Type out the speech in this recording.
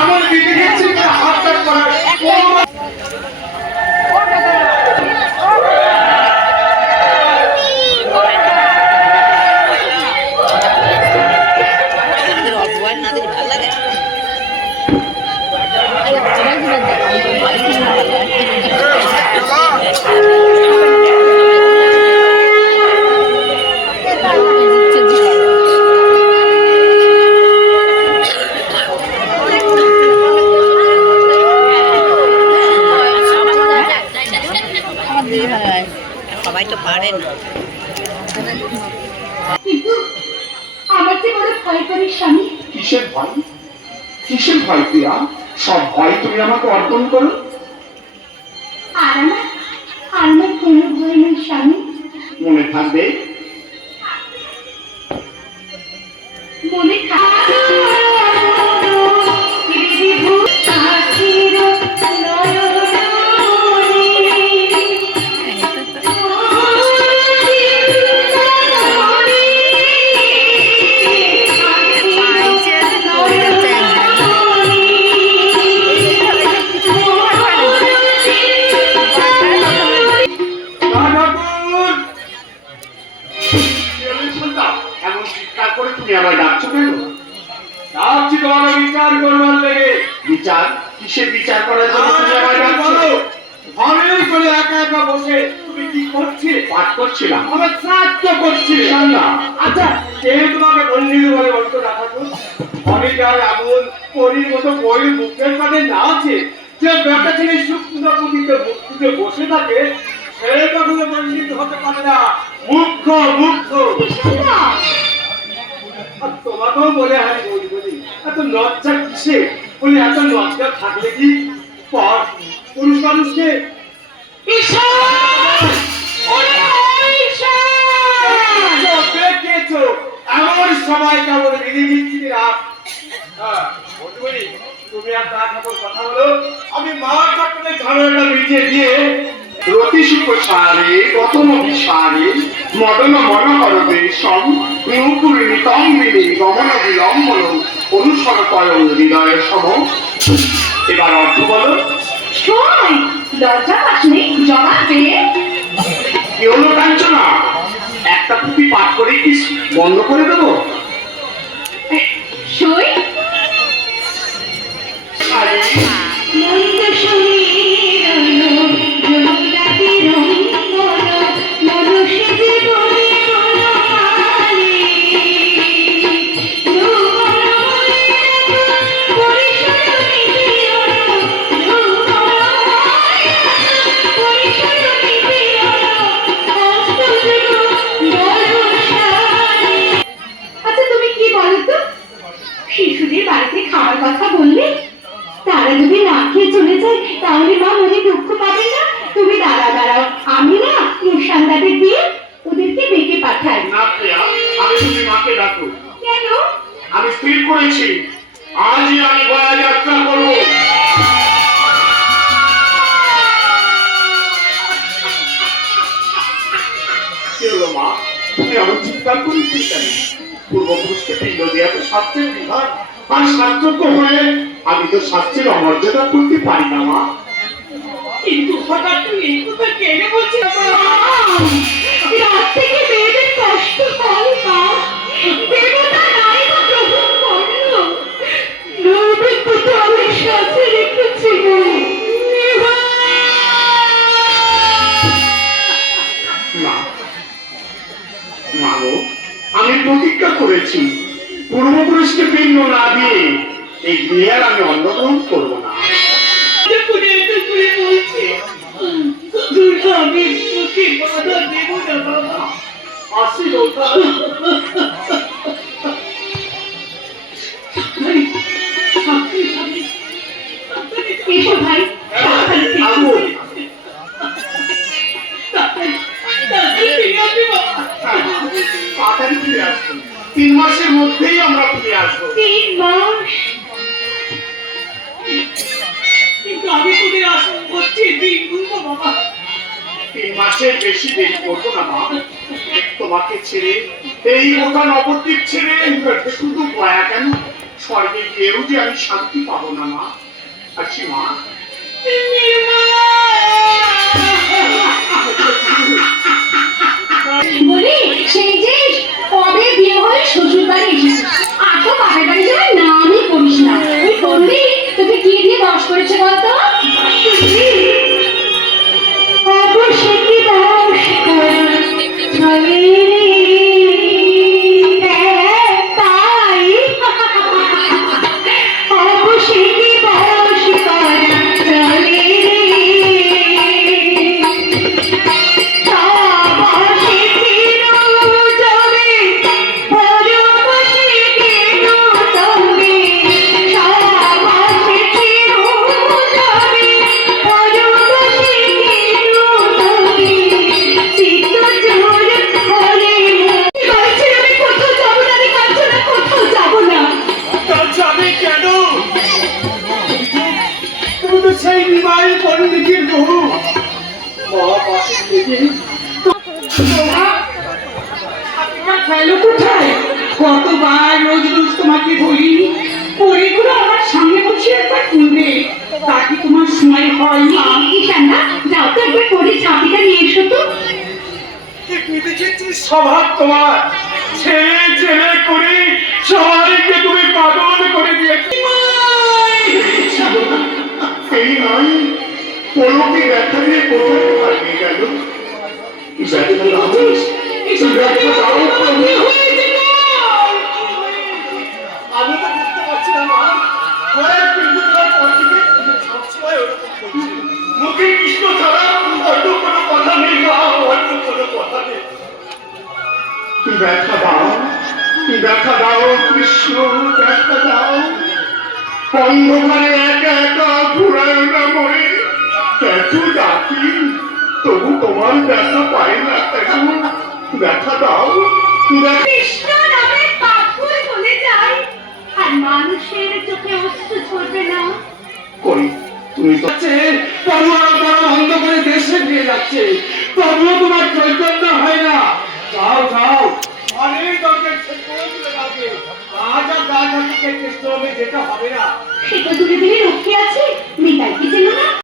আমার দিদি গেছে হাত কাট করার ও আমার অল্প বয়স না দিলে ভালো লাগে সবাই তো পারে না কিন্তু আমার যে বড় ভয় করে স্বামী কিসের ভয়? কিসের ভয় প্রিয়া? সব ভয় তুমি আমাকে অর্পণ করো। আর আমার আর আমার কোনো ভয় নেই স্বামী। মনে থাকবে বিচার করবার লেগে। বিচার? কিসের বিচার করার জন্য তুমি আমায় ডাকছো? ঘরের করে একা একা বসে তুমি কি করছিলে? পাঠ করছিলাম। আমার শ্রাদ্ধ করছিলে। না। আচ্ছা, কে তোমাকে বন্দি বলে বলতো ঠাকুর? ঘরে যার এমন পরীর মতো বইয়ের মুখের কাছে না আছে যে বেটা ছেলে শুকনো পুঁতিতে মুখ পুঁতে বসে থাকে সে কখনো বঞ্চিত হতে পারে না মুখ্য মুখ্য আর তোমাকেও বলে হারি বলি বলি এত লজ্জা কিসে? বলি এত লজ্জা থাকলে কি পর পুরুষ মানুষকে এমন সময় কেমন বিধি দিচ্ছি রাত। হ্যাঁ, তুমি আর তার ঠাকুর কথা বলো। আমি মা ঠাকুরের ঝামেলাটা মিটিয়ে দিয়ে রতিশুক সারে রতন বিসারে মদন মনোহর বেশম অনুসর তয়ং হৃদয়ের সম এবার অর্থ বলো দরজা পাশে জমা দিয়ে কি হলো কাঞ্চনা একটা পুঁথি পাঠ করে। কি বন্ধ করে দেবো করেছি। আজই আমি গয়া যাত্রা করব। কি মা? তুমি আমার চিৎকার করেছি কেন? পূর্বপুরুষকে পিণ্ড দেওয়া তো শাস্ত্রের বিধান আর শাস্ত্রজ্ঞ হয়ে আমি তো শাস্ত্রের অমর্যাদা করতে পারি না মা। কিন্তু হঠাৎ তুমি এই কথা কেড়ে বলছি রাত থেকে মেয়েদের মা গো, আমি প্রতিজ্ঞা করেছি পূর্বপুরুষকে পিণ্ড না দিয়ে এই গৃহে আর আমি অন্ন গ্রহণ করব না। করে বলছে দুর্গা আমি বাধা দেব না বাবা। তাড়াতাড়ি ফিরে আসব তিন মাসের মধ্যেই আমরা ফিরে আসব তিন মাস কিন্তু আমি তোদের আশঙ্কা করছি দিন বাবা তিন মাসের বেশি দেরি করব না মা তোমাকে ছেড়ে এই ওঠা নবদ্বীপ ছেড়ে শুধু গয়া কেন স্বর্গে গিয়েও যে আমি শান্তি পাবো না মা আছি মা। খেলো কোথায়? কতবার রোজ রোজ তোমাকে বলি পরিগুলো আমার সামনে বসে একবার শুনবে তা কি তোমার সময় হয় না? ঈশানা যাও তো একবার করে চাপিটা নিয়ে এসো তো। দেখেছি স্বভাব তোমার। ছেলে ছেলে করে সবাইকে তুমি পাগল করে দিয়েছি। এই নয়! পলকে ব্যথা দিয়ে ব্যাখ্যা দাও ব্যাখ্যা দাও কৃষ্ণ ব্যাখ্যা দাও। অন্ধকারে একা একা ঘুরায় না মরে। এত ডাকি তবু তোমার ব্যথা পাই না কেন ব্যাখ্যা দাও কৃষ্ণ নামে পাথর বলে যায় আর মানুষের চোখে অশ্রু ঝরবে না। তুমি তো পরম অন্ধ করে দেশে নিয়ে যাচ্ছে। তবুও তোমার চৈতন্য হয় না। যাও যাও। অনেক দরকার কাউকে আজ আর গা ঢাকি কেটে যেতে হবে যেটা হবে না সেটা দূরে দূরে রক্ষে আছে নিতাই কি না?